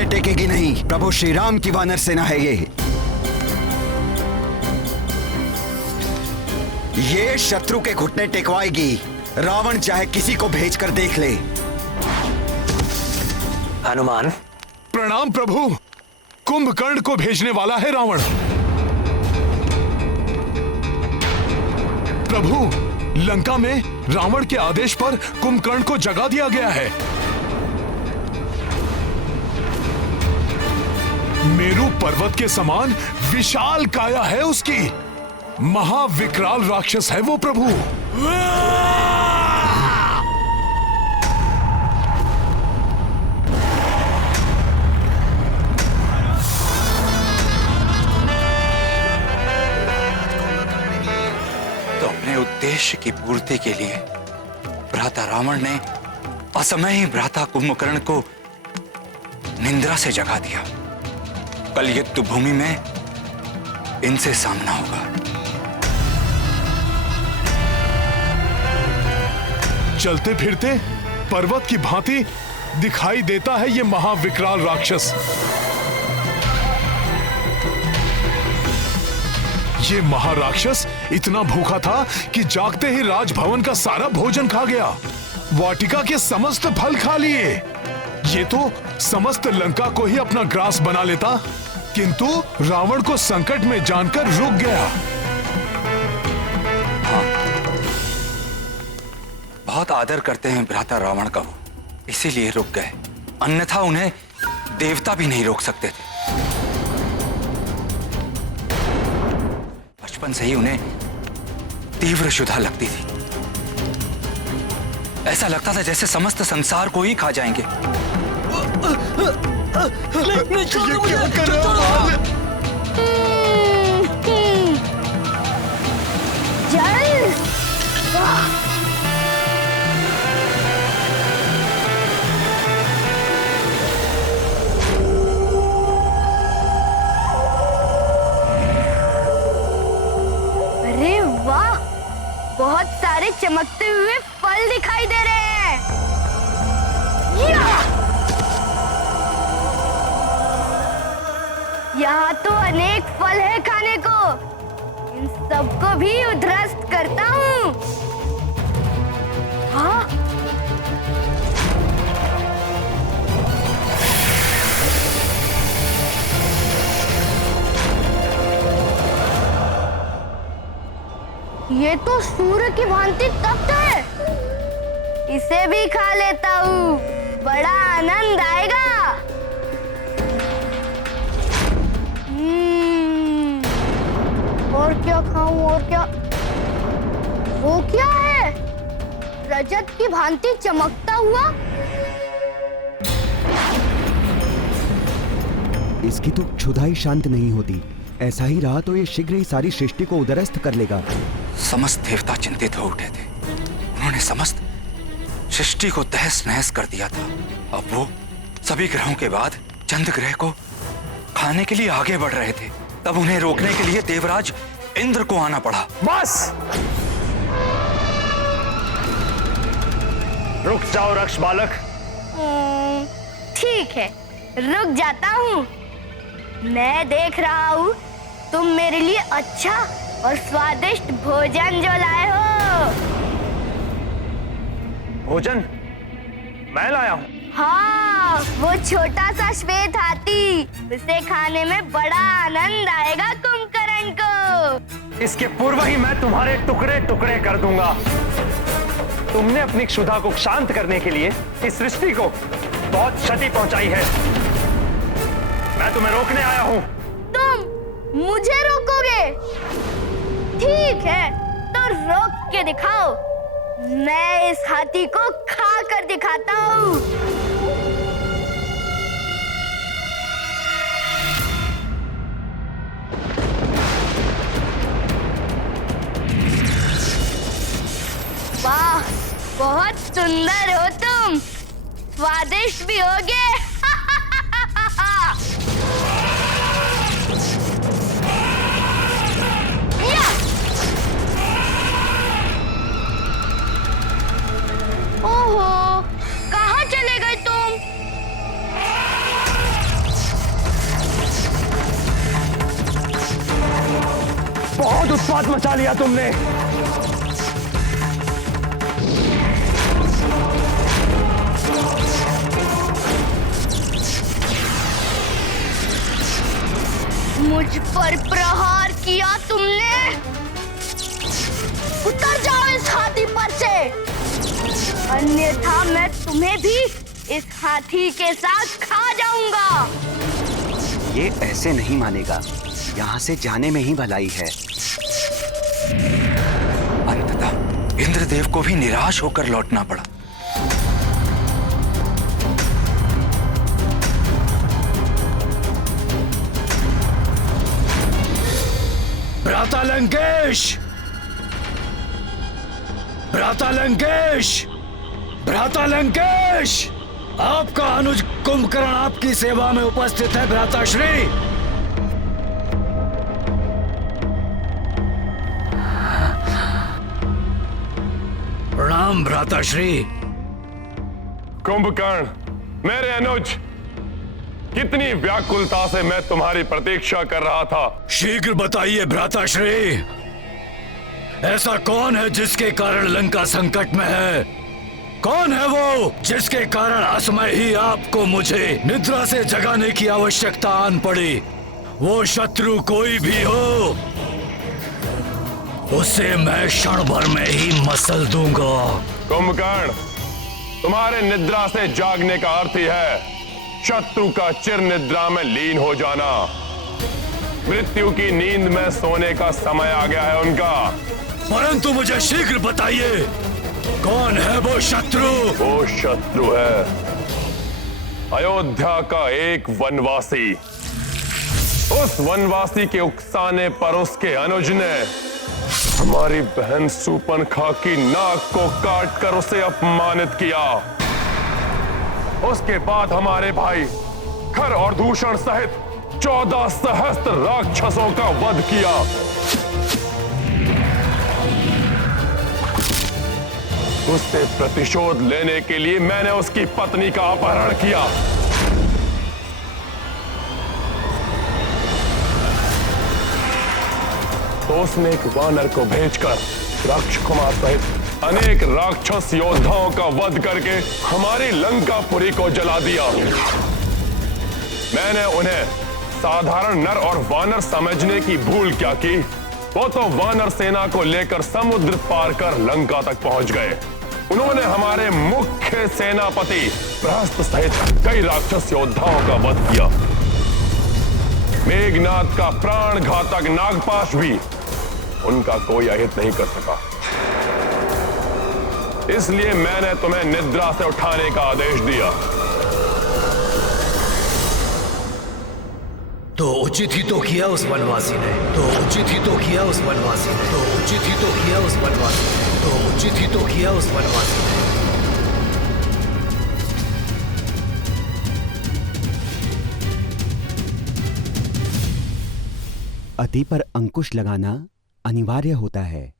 घुटने टेकेगी नहीं। प्रभु श्री राम की वानर सेना है ये शत्रु के घुटने टेकवाएगी। रावण चाहे किसी को भेजकर देख ले। हनुमान। प्रणाम प्रभु। कुंभकर्ण को भेजने वाला है रावण। प्रभु, लंका में रावण के आदेश पर कुंभकर्ण को जगा दिया गया है। मेरू पर्वत के समान विशाल काया है उसकी। महाविकराल राक्षस है वो प्रभु। तो अपने उद्देश्य की पूर्ति के लिए भ्राता रावण ने असमय ही भ्राता कुंभकर्ण को निंद्रा से जगा दिया। कल युद्ध भूमि में इनसे सामना होगा। चलते फिरते पर्वत की भांति दिखाई देता है ये महाविकराल राक्षस। ये महाराक्षस इतना भूखा था कि जागते ही राजभवन का सारा भोजन खा गया। वाटिका के समस्त फल खा लिए। ये तो समस्त लंका को ही अपना ग्रास बना लेता, किंतु रावण को संकट में जानकर रुक गया। हाँ, बहुत आदर करते हैं भ्राता रावण का वो, इसीलिए रुक गए। अन्यथा उन्हें देवता भी नहीं रोक सकते थे। बचपन से ही उन्हें तीव्र क्षुधा लगती थी। ऐसा लगता था जैसे समस्त संसार को ही खा जाएंगे। ये क्या कर रहा है? अरे वाह, बहुत सारे चमकते हुए फल दिखाई दे रहे हैं। यहाँ तो अनेक फल है खाने को। इन सबको भी उध्वस्त करता हूँ। हाँ? ये तो सूर्य की भांति तप्त है। इसे भी खा लेता हूँ, बड़ा आनंद आएगा। और क्या खाऊं और क्या? वो क्या है? रजत की भांति चमकता हुआ। इसकी तो क्षुधा ही शांत नहीं होती। ऐसा ही रहा तो ये शीघ्र ही सारी सृष्टि को उदरस्त कर लेगा। समस्त देवता चिंतित हो उठे थे। उन्होंने समस्त सृष्टि को तहस नहस कर दिया था। अब वो सभी ग्रहों के बाद चंद्र ग्रह को खाने के लिए आगे बढ़ रहे थे। तब उन्हें रोकने के लिए देवराज इंद्र को आना पड़ा। बस रुक जाओ रक्ष बालक। ठीक है, रुक जाता हूँ। मैं देख रहा हूँ तुम मेरे लिए अच्छा और स्वादिष्ट भोजन जो लाए हो। भोजन मैं लाया हूँ? हाँ, वो छोटा सा श्वेत हाथी। उसे खाने में बड़ा आनंद आएगा कुंभकर्ण को। इसके पूर्व ही मैं तुम्हारे टुकड़े टुकड़े कर दूंगा। तुमने अपनी क्षुधा को शांत करने के लिए इस सृष्टि को बहुत क्षति पहुंचाई है। मैं तुम्हें रोकने आया हूँ। तुम मुझे रोकोगे? ठीक है, तो रोक के दिखाओ। मैं इस हाथी को खा कर दिखाता हूँ। वाह, बहुत सुंदर हो तुम। स्वादिष्ट भी होगे। ओहो, कहाँ चले गए तुम? बहुत उत्पात मचा लिया तुमने। मुझ पर प्रहार किया तुमने। उतर जाओ इस हाथी पर से, अन्यथा मैं तुम्हें भी इस हाथी के साथ खा जाऊंगा। ये ऐसे नहीं मानेगा, यहाँ से जाने में ही भलाई है। अंततः इंद्रदेव को भी निराश होकर लौटना पड़ा। भ्राता लंकेश, भ्राता लंकेश, भ्राता लंकेश, आपका अनुज कुंभकर्ण आपकी सेवा में उपस्थित है भ्राता श्री। प्रणाम भ्राता श्री। कुंभकर्ण, मेरे अनुज, कितनी व्याकुलता से मैं तुम्हारी प्रतीक्षा कर रहा था। शीघ्र बताइए भ्राता श्री, ऐसा कौन है जिसके कारण लंका संकट में है? कौन है वो जिसके कारण असमय ही आपको मुझे निद्रा से जगाने की आवश्यकता आन पड़ी? वो शत्रु कोई भी हो, उसे मैं क्षण भर में ही मसल दूंगा। कुंभकर्ण, तुम्हारे निद्रा से जागने का अर्थ ही है शत्रु का चिर निद्रा में लीन हो जाना। मृत्यु की नींद में सोने का समय आ गया है उनका। परंतु मुझे शीघ्र बताइए, कौन है वो शत्रु? वो शत्रु है अयोध्या का एक वनवासी। उस वनवासी के उकसाने पर उसके अनुज ने हमारी बहन सूर्पणखा की नाक को काटकर उसे अपमानित किया। उसके बाद हमारे भाई खर और दूषण सहित 14 सहस्त्र राक्षसों का वध किया। उससे प्रतिशोध लेने के लिए मैंने उसकी पत्नी का अपहरण किया। तो उसने एक वानर को भेजकर राक्षकुमार सहित अनेक राक्षस योद्धाओं का वध करके हमारी लंकापुरी को जला दिया। मैंने उन्हें साधारण नर और वानर समझने की भूल क्या की, वो तो वानर सेना को लेकर समुद्र पार कर लंका तक पहुंच गए। उन्होंने हमारे मुख्य सेनापति प्रहस्त सहित कई राक्षस योद्धाओं का वध किया। मेघनाथ का प्राण घातक नागपाश भी उनका कोई अहित नहीं कर सका। इसलिए मैंने तुम्हें निद्रा से उठाने का आदेश दिया। तो उचित ही तो किया उस वनवासी ने, तो उचित ही तो किया उस वनवासी ने, तो उचित ही तो किया उस वनवासी ने, तो उचित ही तो किया उस वनवासी ने। अति पर अंकुश लगाना अनिवार्य होता है।